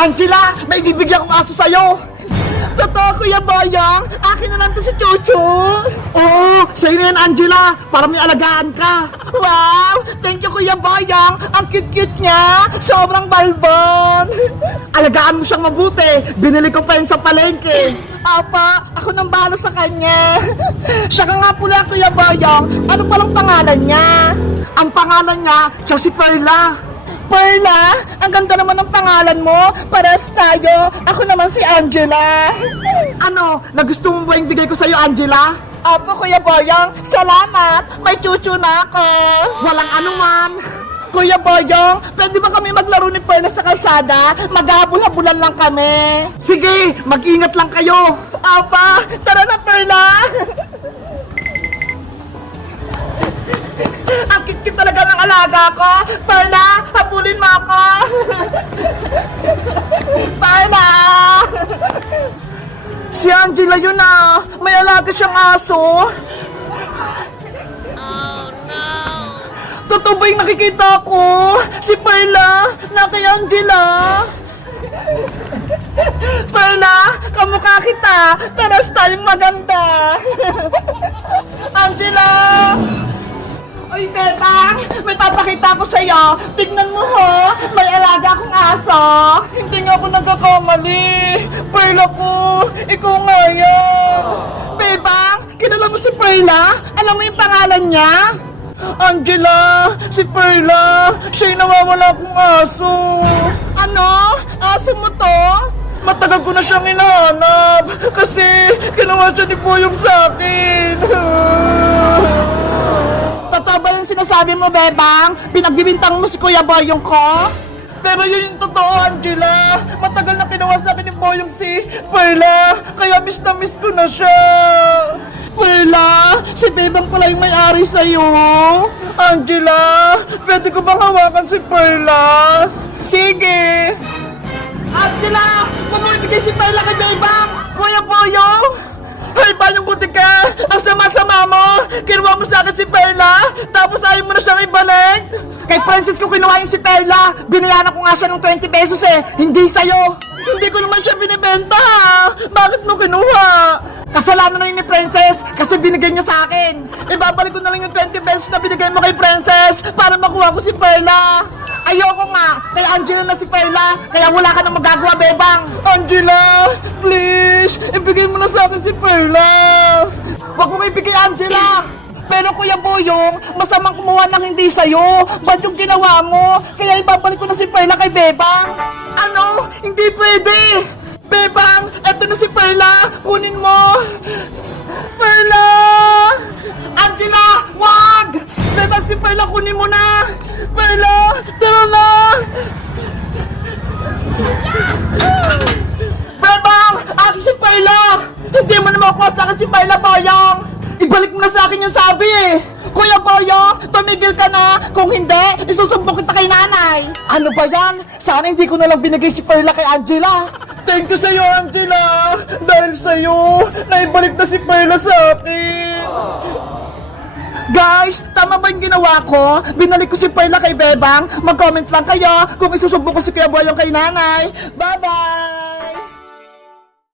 Angela, may bibigyan kong aso sa'yo. Totoo, Kuya Boyong. Akin na lang to si Chuchu. Oo, sa'yo na yan, Angela. Para may alagaan ka. Wow! Thank you, Kuya Boyong. Ang cute-cute niya. Sobrang balbon. Alagaan mo siyang mabuti. Binili ko pa yun sa palengke. Apa, ako nang balo sa kanya. Siya ka nga pula, Kuya Boyong. Ano palang pangalan niya? Ang pangalan niya, siya si Perla. Perla, ang pangalan mo. Pares tayo. Ako naman si Angela. Ano, nagustuhan mo ba yung bigay ko sa'yo, Angela? Apo, Kuya Boyong, salamat. May chuchu na ako. Walang anuman. Kuya Boyong, pwede ba kami maglaro ni Perla sa kalsada? Maghahabol-habulan lang kami. Sige, mag-ingat lang kayo. Apa, tara na Perla. Ang cute talaga ng alaga ko. Perla, Si Angela yun ah. May alaga siyang aso. Totoo ba yung nakikita ko? Si Perla, na kay Angela. Perla, kamukha kita, pero style maganda. Angela! Uy, Bebang! May papakita ko sa'yo! Tignan mo ho! Alaga akong aso! Hindi nga ako nagkakamali! Perla ko! Ikaw nga yan! Bebang! Kilala mo si Perla? Alam mo yung pangalan niya? Angela! Si Perla! Siya yung nawawala kong aso! Ano? Aso mo to? Matagal ko na siyang hinahanap kasi ginawa siya ni Boyong sa akin. Totoo ba yung sinasabi mo, Bebang? Pinagbibintang mo si Kuya Boyong ko? Pero yun yung totoo, Angela. Matagal na kinuha sa akin ni Boyong si Perla. Kaya miss na miss ko na siya. Perla, si Bebang pala yung may-ari sa'yo. Angela, pwede ko bang hawakan si Perla? Sige. Angela, mamibigay si Perla kay Bebang. Kuya Boyong. Ay, paano buti ka? Ang sama-sama mo! Kinuha mo sa akin si Perla, tapos ayaw mo na siyang ibalik! Kay Princess ko kinuha yung si Perla! Binayaran ko nga siya ng 20 pesos eh! Hindi sa'yo! Hindi ko naman siya binibenta ha! Bakit mo kinuha? Kasalanan na rin ni Princess kasi binigay niya sa akin! Ibabalik ko na lang yung 20 pesos na binigay mo kay Princess para makuha ko si Perla! Ayoko nga! Kay Angela na si Perla! Kaya wala ka nang magagawa, Bebang! Angela! Please! Ibigay mo na sa akin si Perla! Huwag mo ibigay, Angela! Pero Kuya Boyong, masamang kumuha ng hindi sa'yo. Ba't yung ginawa mo? Kaya ibabalik ko na si Perla kay Bebang. Ano? Hindi pwede! Bebang, eto na si Perla! Kunin mo! Perla! Angela, wag! Bebang si Perla, kunin mo na! Perla, tara na! Bebang! Akin si Perla! Hindi mo na makuha sa akin si Perla, Boyong! Ibalik mo na sa akin yung sabi eh! Kuya Boyong, tumigil ka na! Kung hindi, isusumbong kita kay nanay! Ano ba yan? Sana hindi ko na lang binigay si Perla kay Angela! Thank you sa'yo, Angela! Dahil sa'yo, naibalik na si Perla sa akin! Guys, tama ba yung ginawa ko? Binalik ko si Perla kay Bebang. Mag-comment lang kayo kung isusumbong ko si Kuya Boyong kay nanay. Bye-bye!